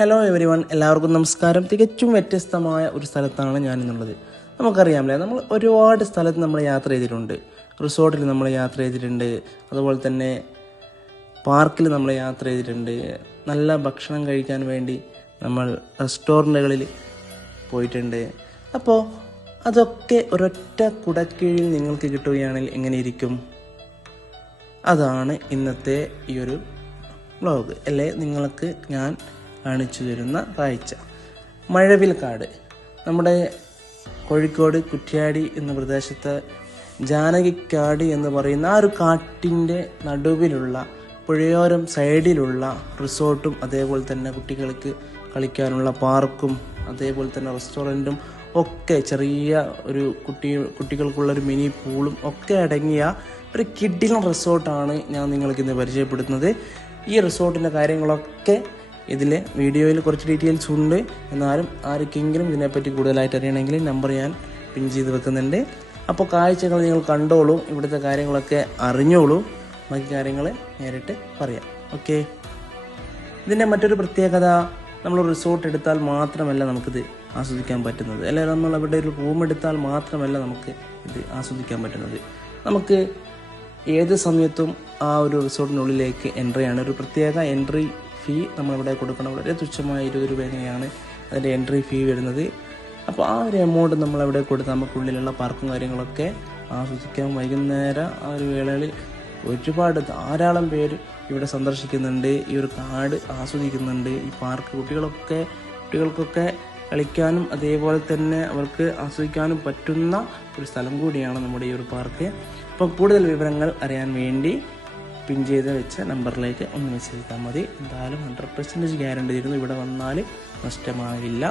Hello every one, എല്ലാവർക്കും നമസ്കാരം. തികച്ചും വ്യത്യസ്തമായ ഒരു സ്ഥലത്താണ് ഞാനിന്നുള്ളത്. നമുക്കറിയാമല്ലേ, നമ്മൾ ഒരുപാട് സ്ഥലത്ത് നമ്മൾ യാത്ര ചെയ്തിട്ടുണ്ട്. റിസോർട്ടിൽ നമ്മൾ യാത്ര ചെയ്തിട്ടുണ്ട്, അതുപോലെ തന്നെ പാർക്കിൽ നമ്മൾ യാത്ര ചെയ്തിട്ടുണ്ട്. നല്ല ഭക്ഷണം കഴിക്കാൻ വേണ്ടി നമ്മൾ റെസ്റ്റോറൻറ്റുകളിൽ പോയിട്ടുണ്ട്. അപ്പോൾ അതൊക്കെ ഒരൊറ്റ കുടക്കീഴിൽ നിങ്ങൾക്ക് കിട്ടുകയാണെങ്കിൽ എങ്ങനെയിരിക്കും? അതാണ് ഇന്നത്തെ ഈ ഒരു വ്ളോഗ് അല്ലേ, നിങ്ങൾക്ക് ഞാൻ കാണിച്ചു തരുന്ന കാഴ്ച. മഴവിൽക്കാട്, നമ്മുടെ കോഴിക്കോട് കുറ്റ്യാടി എന്ന പ്രദേശത്ത് ജാനകിക്കാട് എന്ന് പറയുന്ന ആ ഒരു കാട്ടിൻ്റെ നടുവിലുള്ള പുഴയോരം സൈഡിലുള്ള റിസോർട്ടും, അതേപോലെ തന്നെ കുട്ടികൾക്ക് കളിക്കാനുള്ള പാർക്കും, അതേപോലെ തന്നെ റെസ്റ്റോറൻറ്റും ഒക്കെ, ചെറിയ ഒരു കുട്ടികൾക്കുള്ളൊരു മിനി പൂളും ഒക്കെ അടങ്ങിയ ഒരു കിഡിലൻ റിസോർട്ടാണ് ഞാൻ നിങ്ങൾക്കിന്ന് പരിചയപ്പെടുത്തുന്നത്. ഈ റിസോർട്ടിൻ്റെ കാര്യങ്ങളൊക്കെ ഇതിൽ വീഡിയോയിൽ കുറച്ച് ഡീറ്റെയിൽസ് ഉണ്ട്. എന്നാലും ആർക്കെങ്കിലും ഇതിനെപ്പറ്റി കൂടുതലായിട്ട് അറിയണമെങ്കിൽ നമ്പർ ഞാൻ പിൻ ചെയ്ത് വെക്കുന്നുണ്ട്. അപ്പോൾ കാഴ്ചകൾ നിങ്ങൾ കണ്ടോളൂ, ഇവിടുത്തെ കാര്യങ്ങളൊക്കെ അറിഞ്ഞോളൂ, ബാക്കി കാര്യങ്ങൾ നേരിട്ട് പറയാം. ഓക്കെ. ഇതിൻ്റെ മറ്റൊരു പ്രത്യേകത, നമ്മൾ റിസോർട്ട് എടുത്താൽ മാത്രമല്ല നമുക്കിത് ആസ്വദിക്കാൻ പറ്റുന്നത്, അല്ലെങ്കിൽ നമ്മൾ അവിടെ ഒരു റൂം എടുത്താൽ മാത്രമല്ല നമുക്ക് ഇത് ആസ്വദിക്കാൻ പറ്റുന്നത്. നമുക്ക് ഏത് സമയത്തും ആ ഒരു റിസോർട്ടിനുള്ളിലേക്ക് എൻട്രിയാണ്. ഒരു പ്രത്യേക എൻട്രി ഫീ നമ്മളിവിടെ കൊടുക്കണം. വളരെ തുച്ഛമായ 20 രൂപ തന്നെയാണ് അതിൻ്റെ എൻട്രി ഫീ വരുന്നത്. അപ്പോൾ ആ ഒരു എമൗണ്ട് നമ്മളവിടെ കൊടുത്ത് നമുക്കുള്ളിലുള്ള പാർക്കും കാര്യങ്ങളൊക്കെ ആസ്വദിക്കാം. വൈകുന്നേരം ആ ഒരു വേളയിൽ ഒരുപാട് ധാരാളം പേര് ഇവിടെ സന്ദർശിക്കുന്നുണ്ട്, ഈ ഒരു കാട് ആസ്വദിക്കുന്നുണ്ട്. ഈ പാർക്ക് കുട്ടികൾക്കൊക്കെ കളിക്കാനും അതേപോലെ തന്നെ അവർക്ക് ആസ്വദിക്കാനും പറ്റുന്ന ഒരു സ്ഥലം കൂടിയാണ് നമ്മുടെ ഈ ഒരു പാർക്ക്. അപ്പോൾ കൂടുതൽ വിവരങ്ങൾ അറിയാൻ വേണ്ടി പിൻ ചെയ്ത് വെച്ച നമ്പറിലേക്ക് ഒന്ന് മെസ്സേജ് ചെയ്താൽ മതി. എന്തായാലും 100% ഗ്യാരണ്ടി തരുന്നു, ഇവിടെ വന്നാൽ നഷ്ടമാകില്ല.